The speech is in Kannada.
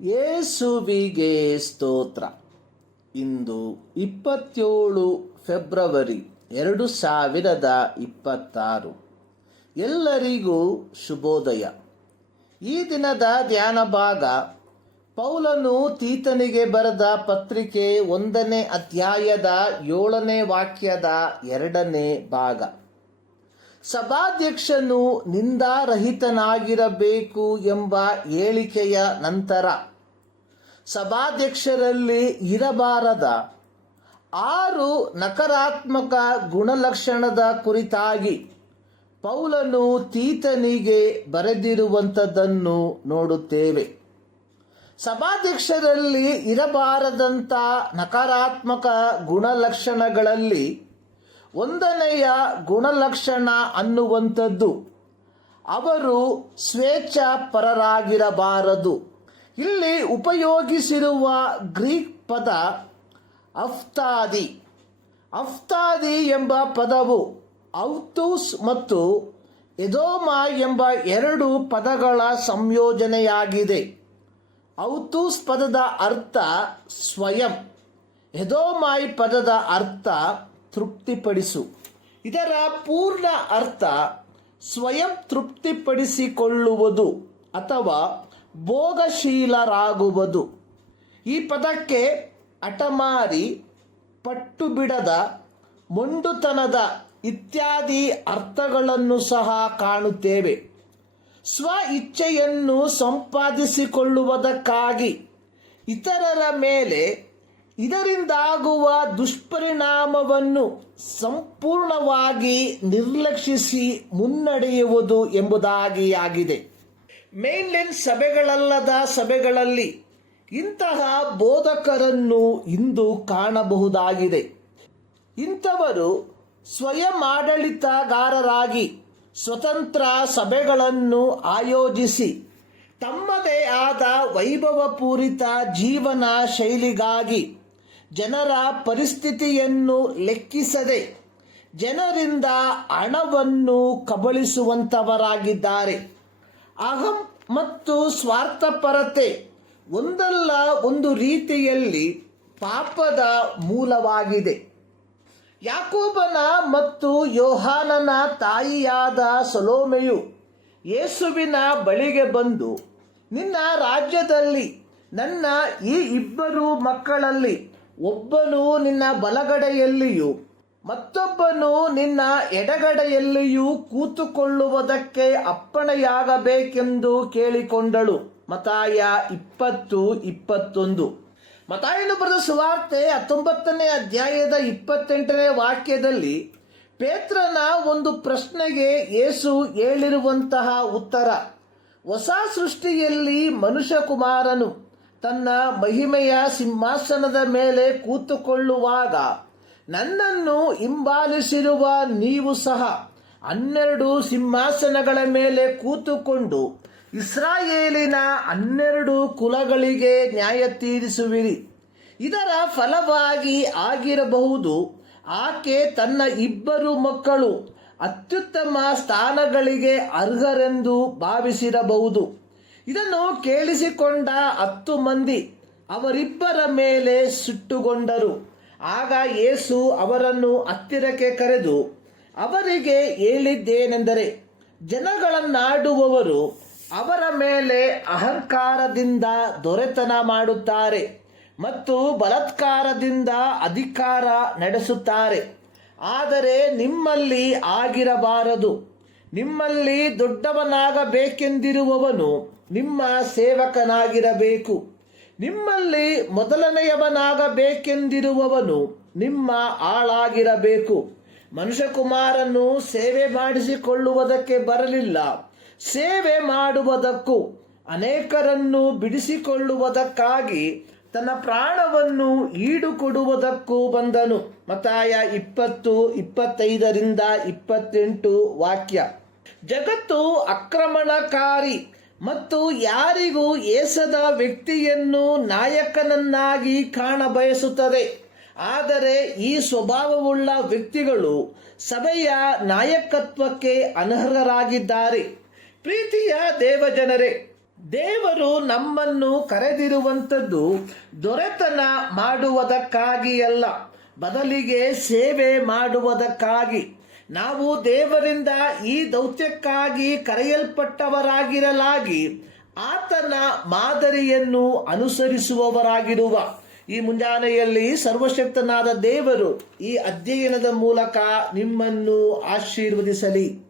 ಯೇಸುವಿಗೆ ಸ್ತೋತ್ರ. ಇಂದು 27 ಫೆಬ್ರವರಿ 2026. ಎಲ್ಲರಿಗೂ ಶುಭೋದಯ. ಈ ದಿನದ ಧ್ಯಾನ ಭಾಗ ಪೌಲನು ತೀತನಿಗೆ ಬರೆದ ಪತ್ರಿಕೆ 1ನೇ ಅಧ್ಯಾಯದ 7ನೇ ವಾಕ್ಯದ 2ನೇ ಭಾಗ. ಸಭಾಧ್ಯಕ್ಷನು ನಿಂದಾರಹಿತನಾಗಿರಬೇಕು ಎಂಬ ಹೇಳಿಕೆಯ ನಂತರ ಸಭಾಧ್ಯಕ್ಷರಲ್ಲಿ ಇರಬಾರದ 6 ನಕಾರಾತ್ಮಕ ಗುಣಲಕ್ಷಣದ ಕುರಿತಾಗಿ ಪೌಲನು ತೀತನಿಗೆ ಬರೆದಿರುವಂಥದ್ದನ್ನು ನೋಡುತ್ತೇವೆ. ಸಭಾಧ್ಯಕ್ಷರಲ್ಲಿ ಇರಬಾರದಂಥ ನಕಾರಾತ್ಮಕ ಗುಣಲಕ್ಷಣಗಳಲ್ಲಿ 1ನೆಯ ಗುಣಲಕ್ಷಣ ಅನ್ನುವಂಥದ್ದು ಅವರು ಸ್ವೇಚ್ಛಾಪರರಾಗಿರಬಾರದು. ಇಲ್ಲಿ ಉಪಯೋಗಿಸಿರುವ ಗ್ರೀಕ್ ಪದ ಅಫ್ತಾದಿ ಎಂಬ ಪದವು ಔತೂಸ್ ಮತ್ತು ಎದೋಮ ಎಂಬ 2 ಪದಗಳ ಸಂಯೋಜನೆಯಾಗಿದೆ. ಔತೂಸ್ ಪದದ ಅರ್ಥ ಸ್ವಯಂ, ಎದೋಮಾಯ್ ಪದದ ಅರ್ಥ ತೃಪ್ತಿಪಡಿಸು. ಇದರ ಪೂರ್ಣ ಅರ್ಥ ಸ್ವಯಂ ತೃಪ್ತಿಪಡಿಸಿಕೊಳ್ಳುವುದು ಅಥವಾ ಭೋಗಶೀಲರಾಗುವುದು. ಈ ಪದಕ್ಕೆ ಹಠಮಾರಿ, ಪಟ್ಟು ಬಿಡದ, ಮೊಂಡುತನದ ಇತ್ಯಾದಿ ಅರ್ಥಗಳನ್ನು ಸಹ ಕಾಣುತ್ತೇವೆ. ಸ್ವ ಇಚ್ಛೆಯನ್ನು ಸಂಪಾದಿಸಿಕೊಳ್ಳುವುದಕ್ಕಾಗಿ ಇತರರ ಮೇಲೆ ಇದರಿಂದಾಗುವ ದುಷ್ಪರಿಣಾಮವನ್ನು ಸಂಪೂರ್ಣವಾಗಿ ನಿರ್ಲಕ್ಷಿಸಿ ಮುನ್ನಡೆಯುವುದು ಎಂಬುದಾಗಿ ಆಗಿದೆ. ಮೇನ್ಲೈನ್ ಸಭೆಗಳಲ್ಲದ ಸಭೆಗಳಲ್ಲಿ ಇಂತಹ ಬೋಧಕರನ್ನು ಇಂದು ಕಾಣಬಹುದಾಗಿದೆ. ಇಂಥವರು ಸ್ವಯಂ ಆಡಳಿತಗಾರರಾಗಿ ಸ್ವತಂತ್ರ ಸಭೆಗಳನ್ನು ಆಯೋಜಿಸಿ ತಮ್ಮದೇ ಆದ ವೈಭವಪೂರಿತ ಜೀವನ ಶೈಲಿಗಾಗಿ ಜನರ ಪರಿಸ್ಥಿತಿಯನ್ನು ಲೆಕ್ಕಿಸದೆ ಜನರಿಂದ ಹಣವನ್ನು ಕಬಳಿಸುವಂಥವರಾಗಿದ್ದಾರೆ. ಅಹಂ ಮತ್ತು ಸ್ವಾರ್ಥಪರತೆ ಒಂದಲ್ಲ ಒಂದು ರೀತಿಯಲ್ಲಿ ಪಾಪದ ಮೂಲವಾಗಿದೆ. ಯಾಕೋಬನ ಮತ್ತು ಯೋಹಾನನ ತಾಯಿಯಾದ ಸಲೋಮೆಯು ಯೇಸುವಿನ ಬಳಿಗೆ ಬಂದು, ನಿನ್ನ ರಾಜ್ಯದಲ್ಲಿ ನನ್ನ ಈ 2 ಮಕ್ಕಳಲ್ಲಿ ಒಬ್ಬನು ನಿನ್ನ ಬಲಗಡೆಯಲ್ಲಿಯೂ ಮತ್ತೊಬ್ಬನು ನಿನ್ನ ಎಡಗಡೆಯಲ್ಲಿಯೂ ಕೂತುಕೊಳ್ಳುವುದಕ್ಕೆ ಅಪ್ಪಣೆಯಾಗಬೇಕೆಂದು ಕೇಳಿಕೊಂಡಳು. ಮತ್ತಾಯ 20:21. ಮತ್ತಾಯನು ಬರೆದ ಸುವಾರ್ತೆ 19ನೇ ಅಧ್ಯಾಯದ 28ನೇ ವಾಕ್ಯದಲ್ಲಿ ಪೇತ್ರನ ಒಂದು ಪ್ರಶ್ನೆಗೆ ಯೇಸು ಹೇಳಿರುವಂತಹ ಉತ್ತರ, ಹೊಸ ಸೃಷ್ಟಿಯಲ್ಲಿ ಮನುಷ್ಯಕುಮಾರನು ತನ್ನ ಮಹಿಮೆಯ ಸಿಂಹಾಸನದ ಮೇಲೆ ಕೂತುಕೊಳ್ಳುವಾಗ ನನ್ನನ್ನು ಹಿಂಬಾಲಿಸಿರುವ ನೀವು ಸಹ 12 ಸಿಂಹಾಸನಗಳ ಮೇಲೆ ಕೂತುಕೊಂಡು ಇಸ್ರಾಯೇಲಿನ 12 ಕುಲಗಳಿಗೆ ನ್ಯಾಯ ತೀರಿಸುವಿರಿ. ಇದರ ಫಲವಾಗಿ ಆಗಿರಬಹುದು ಆಕೆ ತನ್ನ 2 ಮಕ್ಕಳು ಅತ್ಯುತ್ತಮ ಸ್ಥಾನಗಳಿಗೆ ಅರ್ಹರೆಂದು ಭಾವಿಸಿರಬಹುದು. ಇದನ್ನು ಕೇಳಿಸಿಕೊಂಡ 10 ಮಂದಿ ಅವರಿಬ್ಬರ ಮೇಲೆ ಸಿಟ್ಟುಗೊಂಡರು. ಆಗ ಯೇಸು ಅವರನ್ನು ಹತ್ತಿರಕ್ಕೆ ಕರೆದು ಅವರಿಗೆ ಹೇಳಿದ್ದೇನೆಂದರೆ, ಜನಗಳನ್ನಾಡುವವರು ಅವರ ಮೇಲೆ ಅಹಂಕಾರದಿಂದ ದೊರೆತನ ಮಾಡುತ್ತಾರೆ ಮತ್ತು ಬಲಾತ್ಕಾರದಿಂದ ಅಧಿಕಾರ ನಡೆಸುತ್ತಾರೆ. ಆದರೆ ನಿಮ್ಮಲ್ಲಿ ಆಗಿರಬಾರದು. ನಿಮ್ಮಲ್ಲಿ ದೊಡ್ಡವನಾಗಬೇಕೆಂದಿರುವವನು ನಿಮ್ಮ ಸೇವಕನಾಗಿರಬೇಕು. ನಿಮ್ಮಲ್ಲಿ ಮೊದಲನೆಯವನಾಗಬೇಕೆಂದಿರುವವನು ನಿಮ್ಮ ಆಳಾಗಿರಬೇಕು. ಮನುಷ್ಯಕುಮಾರನು ಸೇವೆ ಮಾಡಿಸಿಕೊಳ್ಳುವುದಕ್ಕೆ ಬರಲಿಲ್ಲ, ಸೇವೆ ಮಾಡುವುದಕ್ಕೂ ಅನೇಕರನ್ನು ಬಿಡಿಸಿಕೊಳ್ಳುವುದಕ್ಕಾಗಿ ತನ್ನ ಪ್ರಾಣವನ್ನು ಈಡುಕೊಡುವುದಕ್ಕೂ ಬಂದನು. ಮತ್ತಾಯ 20:25-28 ವಾಕ್ಯ. ಜಗತ್ತು ಆಕ್ರಮಣಕಾರಿ ಮತ್ತು ಯಾರಿಗೂ ಏಸದ ವ್ಯಕ್ತಿಯನ್ನು ನಾಯಕನನ್ನಾಗಿ ಕಾಣಬಯಸುತ್ತದೆ. ಆದರೆ ಈ ಸ್ವಭಾವವುಳ್ಳ ವ್ಯಕ್ತಿಗಳು ಸಭೆಯ ನಾಯಕತ್ವಕ್ಕೆ ಅನರ್ಹರಾಗಿದ್ದಾರೆ. ಪ್ರೀತಿಯ ದೇವಜನರೇ, ದೇವರು ನಮ್ಮನ್ನು ಕರೆದಿರುವಂಥದ್ದು ದೊರೆತನ ಮಾಡುವುದಕ್ಕಾಗಿ ಅಲ್ಲ, ಬದಲಿಗೆ ಸೇವೆ ಮಾಡುವುದಕ್ಕಾಗಿ. ನಾವು ದೇವರಿಂದ ಈ ದೌತ್ಯಕ್ಕಾಗಿ ಕರೆಯಲ್ಪಟ್ಟವರಾಗಿರಲಾಗಿ ಆತನ ಮಾದರಿಯನ್ನು ಅನುಸರಿಸುವವರಾಗಿರುವ ಈ ಮುಂಜಾನೆಯಲ್ಲಿ ಸರ್ವಶಕ್ತನಾದ ದೇವರು ಈ ಅಧ್ಯಯನದ ಮೂಲಕ ನಿಮ್ಮನ್ನು ಆಶೀರ್ವದಿಸಲಿ.